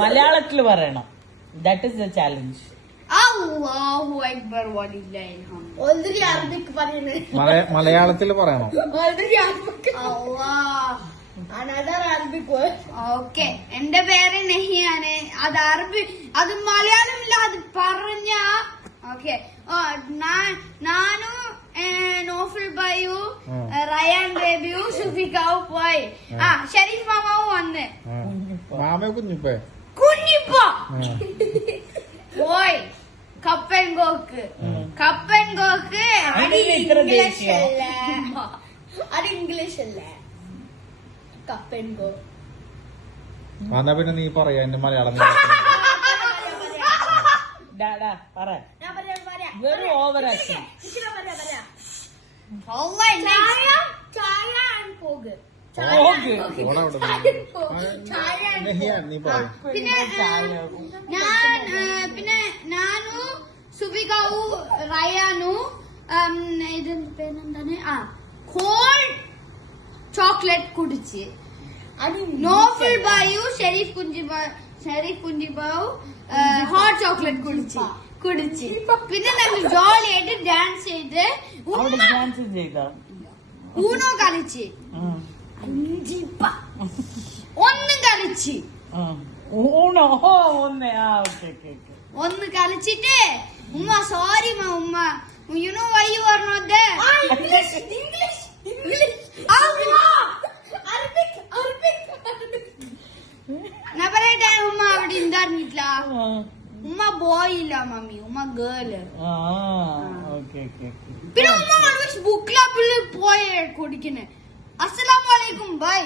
മലയാളത്തില് പറയണം. That is the challenge. മലയാളത്തില് പറയണം. ഓക്കെ, എന്റെ പേര് നെഹിയാണ്. അത് അറബി, അത് മലയാളമില്ല. അത് പറഞ്ഞ ഓക്കെ. നാനും നോഫൽ ബൈയു, റയാൻ ബേബിയു, സുഫിക്കാവും പോയി. ഷരീഫ് മാമാവും വന്ന്. കുഞ്ഞിപ്പ പോയി. കപ്പൻ ഗോക്ക് അത് ഇംഗ്ലീഷ് അല്ലേ? കപ്പൻ ഗോ. എന്നാ പിന്നെ നീ പറയാ എന്റെ മലയാളം. വെറും ഓവർ ആക്ഷൻ. പിന്നെ ഞാനു സുബികാവു റയാനു ഇതിന്റെ പേരെന്താണ് കോൾഡ് ചോക്ലേറ്റ് കുടിച്ച്. നോഫൽ ബായു ഷെരീഫ് കുഞ്ചിബാവു ഹോട്ട് ചോക്ലേറ്റ് കുടിച്ച്. പിന്നെ നമ്മൾ ജോളിയായിട്ട് ഡാൻസ് ചെയ്ത് ഊണോ കളിച്ച് ഒന്ന് കളിച്ച് ഒന്ന് കളിച്ചിട്ട് ഉമ്മ സോറി ഉമ്മ you know why you are not there. ഞാൻ പറയട്ടെ, ഉമ്മ അവിടെ ഉണ്ടായിരുന്നില്ല. ഉമ്മ ബോയ് ഇല്ല മമ്മി, ഉമ്മ ഗേള്. പിന്നെ ഉമ്മ ബുക്ക് ക്ലബിൽ പോയ കുടിക്കണേ. അസ്സലാമു അലൈക്കും ബൈ.